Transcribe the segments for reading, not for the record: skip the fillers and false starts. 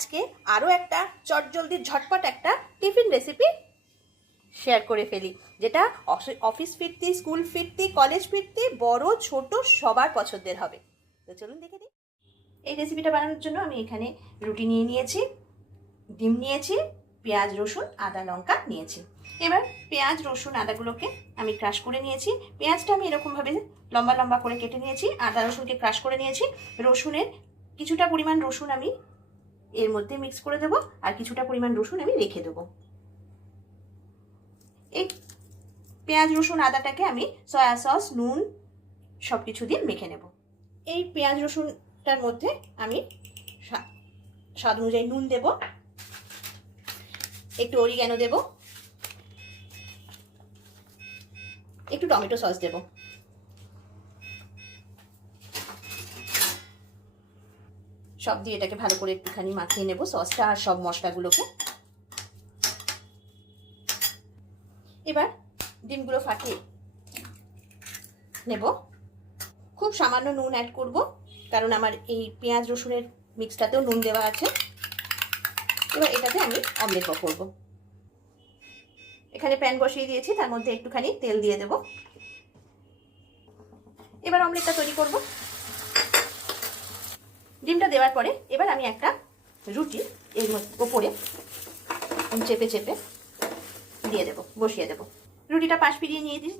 আজকে আরও একটা চটজলদি ঝটপট একটা টিফিন রেসিপি শেয়ার করে ফেলি, যেটা অফিস ফিরতি, স্কুল ফিরতি, কলেজ ফিরতি, বড় ছোট সবার পছন্দের হবে। তো চলুন দেখে দিই। এই রেসিপিটা বানানোর জন্য আমি এখানে রুটি নিয়ে নিয়েছি, ডিম নিয়েছি, পেঁয়াজ রসুন আদা লঙ্কা নিয়েছি। এবার পেঁয়াজ রসুন আদাগুলোকে আমি ক্রাশ করে নিয়েছি। পেঁয়াজটা আমি এরকমভাবে লম্বা লম্বা করে কেটে নিয়েছি, আদা রসুনকে ক্রাশ করে নিয়েছি। রসুনের কিছুটা পরিমাণ রসুন আমি এর মধ্যে মিক্স করে দেবো, আর কিছুটা পরিমাণ রসুন আমি রেখে দেবো। এই পেঁয়াজ রসুন আদাটাকে আমি সয়া সস, নুন সব কিছু দিয়ে মেখে নেব। এই পেঁয়াজ রসুনটার মধ্যে আমি স্বাদ অনুযায়ী নুন দেব, একটু অরিগ্যানো দেব, একটু টমেটো সস দেব। সব দিয়ে এটাকে ভালো করে একটুখানি মাখিয়ে নেব, সসটা আর সব মশলাগুলোকে। এবার ডিমগুলো ফাটিয়ে নেব। খুব সামান্য নুন অ্যাড করব, কারণ আমার এই পেঁয়াজ রসুনের মিক্সটাতেও নুন দেওয়া আছে। এবার এটাতে আমি অমলেট করব। এখানে প্যান বসিয়ে দিয়েছি, তার মধ্যে একটুখানি তেল দিয়ে দেব। এবার অমলেটটা তৈরি করব। ডিমটা দেওয়ার পরে এবার আমি একটা রুটি এর ওপরে চেপে চেপে দিয়ে দেব, বসিয়ে দেব। রুটিটা পাশ ফিরিয়ে নিয়ে দিই।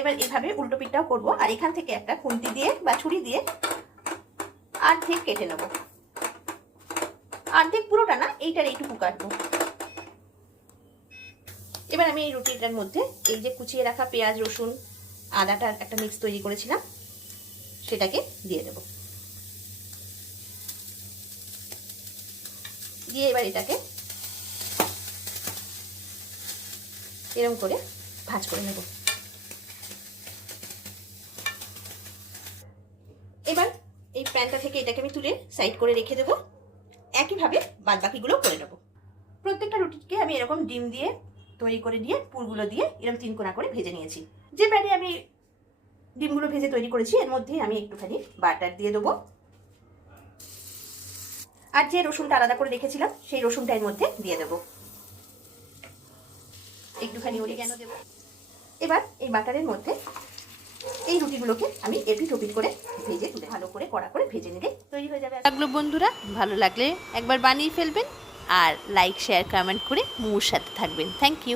এবার এভাবে উল্টো পিঠটাও করবো, আর এখান থেকে একটা খুন্তি দিয়ে বা ছুরি দিয়ে অর্ধেক কেটে নেব। অর্ধেক পুরোটা না, এইটার এইটুকু কাটবো। এবার আমি এই রুটিটার মধ্যে এই যে কুচিয়ে রাখা পেঁয়াজ রসুন আদাটার একটা মিক্স তৈরি করেছিলাম, সেটাকে দিয়ে দেব। দিয়ে এবার এটাকে এরকম করে ভাঁজ করে নেব। এবার এই প্যানটা থেকে এটাকে আমি তুলে সাইড করে রেখে দেবো। একইভাবে বাদ বাকিগুলো করে নেব। প্রত্যেকটা রুটিকে আমি এরকম ডিম দিয়ে তৈরি করে দিয়ে পুরগুলো দিয়ে এরকম 3 কোনা করে ভেজে নিয়েছি। যে প্যানে আমি ডিমগুলো ভেজে তৈরি করেছি এর মধ্যে আমি একটুখানি বাটার দিয়ে দেবো, আর যে রসুনটা আলাদা করে রেখেছিলাম সেই রসুনটা এর মধ্যে দিয়ে দেবো। একটুখানি অরিগ্যানো দেবো। এবার এই বাটারের মধ্যে এই রুটিগুলোকে আমি এপিট ওপিট করে ভেজে তুলে ভালো করে কড়া করে ভেজে নিলে তৈরি হয়ে যাবে। লাগলো বন্ধুরা, ভালো লাগলে একবার বানিয়ে ফেলবেন, আর লাইক শেয়ার কমেন্ট করে মোর সাথে থাকবেন। Thank you.